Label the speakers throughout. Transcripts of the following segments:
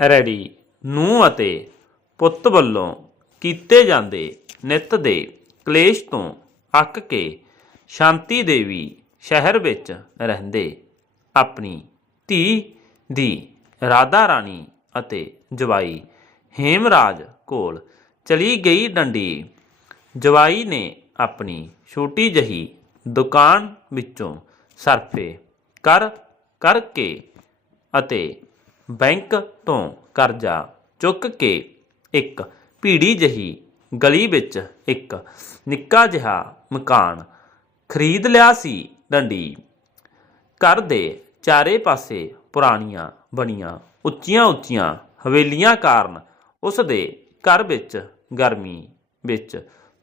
Speaker 1: Ready. ਨੂੰ ਅਤੇ ਪੁੱਤ ਵੱਲੋਂ ਕੀਤੇ ਜਾਂਦੇ ਨਿਤ ਦੇ ਕਲੇਸ਼ ਤੋਂ ਅੱਕ ਕੇ ਸ਼ਾਂਤੀ ਦੇਵੀ ਸ਼ਹਿਰ ਵਿੱਚ ਰਹਿੰਦੇ। ਆਪਣੀ ਧੀ ਦੀ ਰਾਧਾ ਰਾਣੀ ਅਤੇ ਜਵਾਈ ਹੇਮਰਾਜ ਕੋਲ ਚਲੀ ਗਈ ਡੰਡੀ। ਜਵਾਈ ਨੇ ਆਪਣੀ ਛੋਟੀ ਜਹੀ ਦੁਕਾਨ ਵਿੱਚੋਂ ਸਰਫੇ ਕਰ, ਕਰਕੇ ਅਤੇ ਬੈਂਕ ਤੋਂ ਕਰਜ਼ਾ ਚੁੱਕ ਕੇ ਇੱਕ ਭੀੜੀ ਜਹੀ ਗਲੀ ਵਿੱਚ ਇੱਕ ਨਿੱਕਾ ਜਿਹਾ ਮਕਾਨ ਖਰੀਦ ਲਿਆ ਸੀ ਡੰਡੀ। ਘਰ ਦੇ ਚਾਰੇ ਪਾਸੇ ਪੁਰਾਣੀਆਂ ਬਣੀਆਂ ਉੱਚੀਆਂ ਉੱਚੀਆਂ ਹਵੇਲੀਆਂ ਕਾਰਨ ਉਸ ਦੇ ਘਰ ਵਿੱਚ ਗਰਮੀ ਵਿੱਚ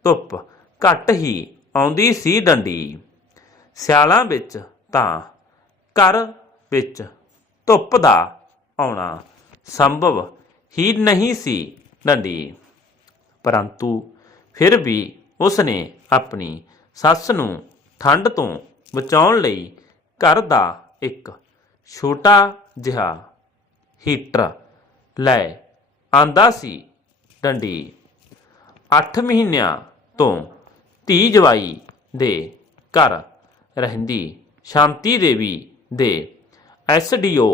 Speaker 1: ਧੁੱਪ ਘੱਟ ਹੀ ਆਉਂਦੀ ਸੀ ਡੰਡੀ। ਸਿਆਲਾਂ ਵਿੱਚ ਤਾਂ ਘਰ ਵਿੱਚ ਧੁੱਪ ਦਾ ਆਉਣਾ ਸੰਭਵ ਹੀ ਨਹੀਂ ਸੀ ਡੰਡੀ। ਪਰੰਤੂ ਫਿਰ ਵੀ ਉਸ ਨੇ ਆਪਣੀ ਸੱਸ ਨੂੰ ਠੰਡ ਤੋਂ ਬਚਾਉਣ ਲਈ ਘਰ ਦਾ ਇੱਕ ਛੋਟਾ ਜਿਹਾ ਹੀਟਰ ਲੈ ਆਂਦਾ ਸੀ ਡੰਡੀ। 8 ਮਹੀਨਿਆਂ ਤੋਂ ਧੀ ਜਵਾਈ ਦੇ ਘਰ ਰਹਿੰਦੀ ਸ਼ਾਂਤੀ ਦੇਵੀ ਦੇ ਐਸਡੀਓ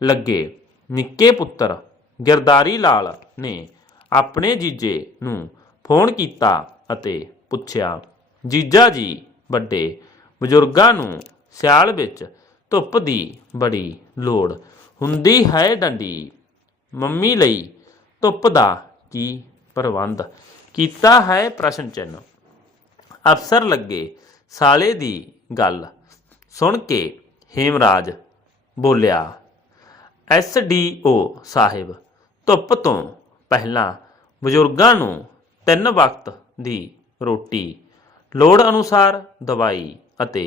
Speaker 1: ਲੱਗੇ। ਨਿੱਕੇ ਪੁੱਤਰ ਗਿਰਦਾਰੀ ਲਾਲ ਨੇ ਆਪਣੇ ਜੀਜੇ ਨੂੰ ਫੋਨ ਕੀਤਾ ਅਤੇ ਪੁੱਛਿਆ, ਜੀਜਾ ਜੀ, ਵੱਡੇ ਬਜ਼ੁਰਗਾਂ ਨੂੰ ਸਿਆਲ ਵਿੱਚ ਧੁੱਪ ਦੀ ਬੜੀ ਲੋੜ ਹੁੰਦੀ ਹੈ ਡੰਡੀ। ਮੰਮੀ ਲਈ ਧੁੱਪ ਦਾ ਕੀ ਪ੍ਰਬੰਧ ਕੀਤਾ ਹੈ? ਪ੍ਰਸ਼ਨ ਚਿੰਨ੍ਹ। ਅਫਸਰ ਲੱਗੇ ਸਾਲੇ ਦੀ ਗੱਲ ਸੁਣ ਕੇ ਹੇਮਰਾਜ ਬੋਲਿਆ ਐੱਸ ਡੀ ਓ ਸਾਹਿਬ ਧੁੱਪ ਤੋਂ ਪਹਿਲਾਂ ਬਜ਼ੁਰਗਾਂ ਨੂੰ ਤਿੰਨ ਵਕਤ ਦੀ ਰੋਟੀ, ਲੋੜ ਅਨੁਸਾਰ ਦਵਾਈ ਅਤੇ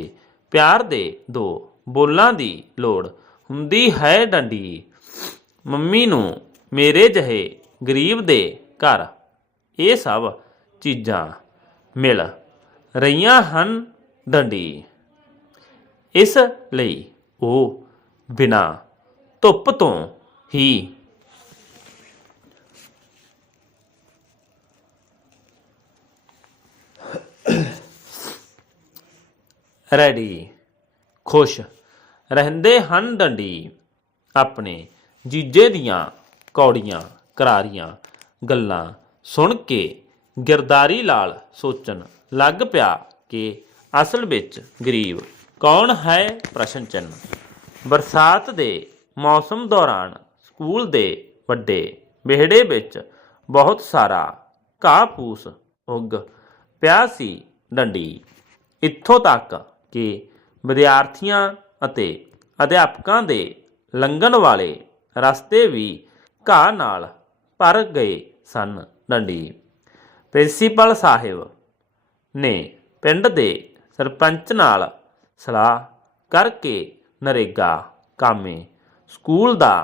Speaker 1: ਪਿਆਰ ਦੇ ਦੋ ਬੋਲਾਂ ਦੀ ਲੋੜ ਹੁੰਦੀ ਹੈ ਡੰਡੀ। ਮੰਮੀ ਨੂੰ ਮੇਰੇ ਜਿਹੇ ਗਰੀਬ ਦੇ ਘਰ ਇਹ ਸਭ ਚੀਜ਼ਾਂ ਮਿਲ ਰਹੀਆਂ ਹਨ ਡੰਡੀ। ਇਸ ਲਈ ਉਹ ਬਿਨਾ ਧੁੱਪ ਤੋਂ ਹੀ। ਰੈਡੀ। ਖੁਸ਼। ਰਹਿੰਦੇ ਹਨ ਡੰਡੀ। ਆਪਣੇ ਜੀਜੇ ਦੀਆਂ ਕੌੜੀਆਂ ਕਰਾਰੀਆਂ ਗੱਲਾਂ ਸੁਣ ਕੇ ਗਿਰਦਾਰੀ ਲਾਲ ਸੋਚਣ ਲੱਗ ਪਿਆ ਕਿ ਅਸਲ ਵਿੱਚ ਗਰੀਬ ਕੌਣ ਹੈ ਪ੍ਰਸ਼ਨ ਚਿੰਨ੍ਹ? ਬਰਸਾਤ ਦੇ ਮੌਸਮ ਦੌਰਾਨ ਸਕੂਲ ਦੇ ਵੱਡੇ ਵਿਹੜੇ ਵਿੱਚ ਬਹੁਤ ਸਾਰਾ ਘਾਹ ਫੂਸ ਉੱਗ ਪਿਆ ਸੀ ਡੰਡੀ। ਇੱਥੋਂ ਤੱਕ ਕਿ ਵਿਦਿਆਰਥੀਆਂ ਅਤੇ ਅਧਿਆਪਕਾਂ ਦੇ ਲੰਘਣ ਵਾਲੇ ਰਸਤੇ ਵੀ ਘਾਹ ਨਾਲ ਭਰ ਗਏ ਸਨ ਡੰਡੀ। ਪ੍ਰਿੰਸੀਪਲ ਸਾਹਿਬ ਨੇ ਪਿੰਡ ਦੇ ਸਰਪੰਚ ਨਾਲ ਸਲਾਹ ਕਰਕੇ ਨਰੇਗਾ ਕਾਮੇ ਸਕੂਲ ਦਾ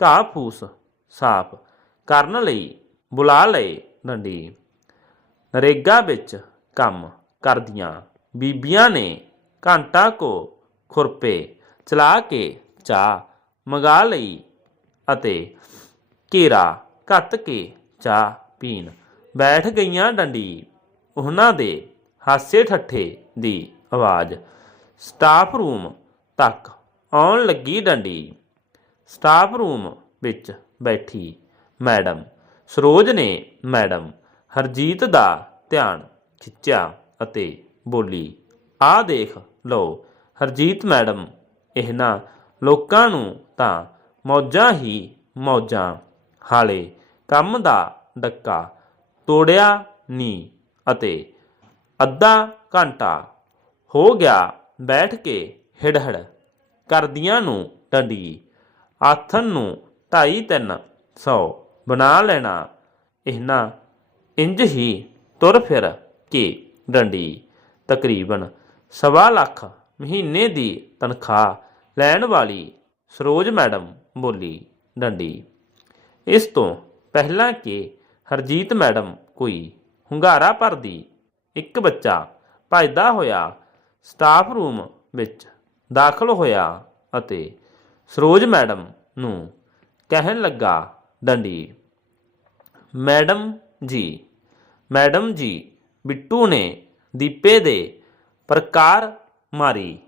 Speaker 1: ਘਾਹ ਫੂਸ ਸਾਫ਼ ਕਰਨ ਲਈ ਬੁਲਾ ਲਏ ਡੰਡੀ। ਨਰੇਗਾ ਵਿੱਚ ਕੰਮ ਕਰਦੀਆਂ ਬੀਬੀਆਂ ਨੇ ਘੰਟਾ ਕੋ ਖੁਰਪੇ ਚਲਾ ਕੇ ਚਾਹ ਮੰਗਾ ਲਈ ਅਤੇ ਘੇਰਾ ਕੱਤ ਕੇ ਚਾਹ ਪੀਣ ਬੈਠ ਗਈਆਂ ਡੰਡੀ। ਉਹਨਾਂ ਦੇ ਹਾਸੇ ਠੱਠੇ ਦੀ ਆਵਾਜ਼ ਸਟਾਫ ਰੂਮ ਤੱਕ ਆਉਣ ਲੱਗੀ ਡੰਡੀ। ਸਟਾਫ ਰੂਮ ਵਿੱਚ ਬੈਠੀ ਮੈਡਮ। ਸਰੋਜ ਨੇ ਮੈਡਮ ਹਰਜੀਤ ਦਾ ਧਿਆਨ ਖਿੱਚਿਆ ਅਤੇ ਬੋਲੀ, ਆ ਦੇਖ ਲਓ, ਹਰਜੀਤ ਮੈਡਮ, ਇਹਨਾਂ ਲੋਕਾਂ ਨੂੰ ਤਾਂ ਮੌਜਾਂ ਹੀ ਮੌਜਾਂ। ਹਾਲੇ ਕੰਮ ਦਾ ਡੱਕਾ ਤੋੜਿਆ ਨਹੀਂ ਅਤੇ ਅੱਧਾ ਘੰਟਾ ਹੋ ਗਿਆ ਬੈਠ ਕੇ ਹਿੜਹੜ ਕਰਦੀਆਂ ਨੂੰ ਡੰਡੀ। ਆਥਨ ਨੂੰ ਢਾਈ ਤਿੰਨ ਸੌ ਬਣਾ ਲੈਣਾ। ਇਹਨਾਂ ਇੰਜ ਹੀ ਤੁਰ ਫਿਰ ਕੇ ਡੰਡੀ ਤਕਰੀਬਨ ਸਵਾ ਲੱਖ ਮਹੀਨੇ ਦੀ ਤਨਖਾਹ ਲੈਣ ਵਾਲੀ ਸਰੋਜ ਮੈਡਮ ਬੋਲੀ ਡੰਡੀ। ਇਸ ਤੋਂ ਪਹਿਲਾਂ ਕਿ ਹਰਜੀਤ ਮੈਡਮ ਕੋਈ ਹੁੰਗਾਰਾ ਭਰਦੀ ਇੱਕ ਬੱਚਾ ਭੱਜਦਾ ਹੋਇਆ ਸਟਾਫ ਰੂਮ ਵਿੱਚ ਦਾਖਲ ਹੋਇਆ ਅਤੇ ਸਰੋਜ ਮੈਡਮ ਨੂੰ ਕਹਿਣ ਲੱਗਾ ਡੰਡੀ, ਮੈਡਮ ਜੀ ਮੈਡਮ ਜੀ, ਬਿੱਟੂ ਨੇ ਦੀਪੇ ਦੇ ਪ੍ਰਕਾਰ ਮਾਰੀ।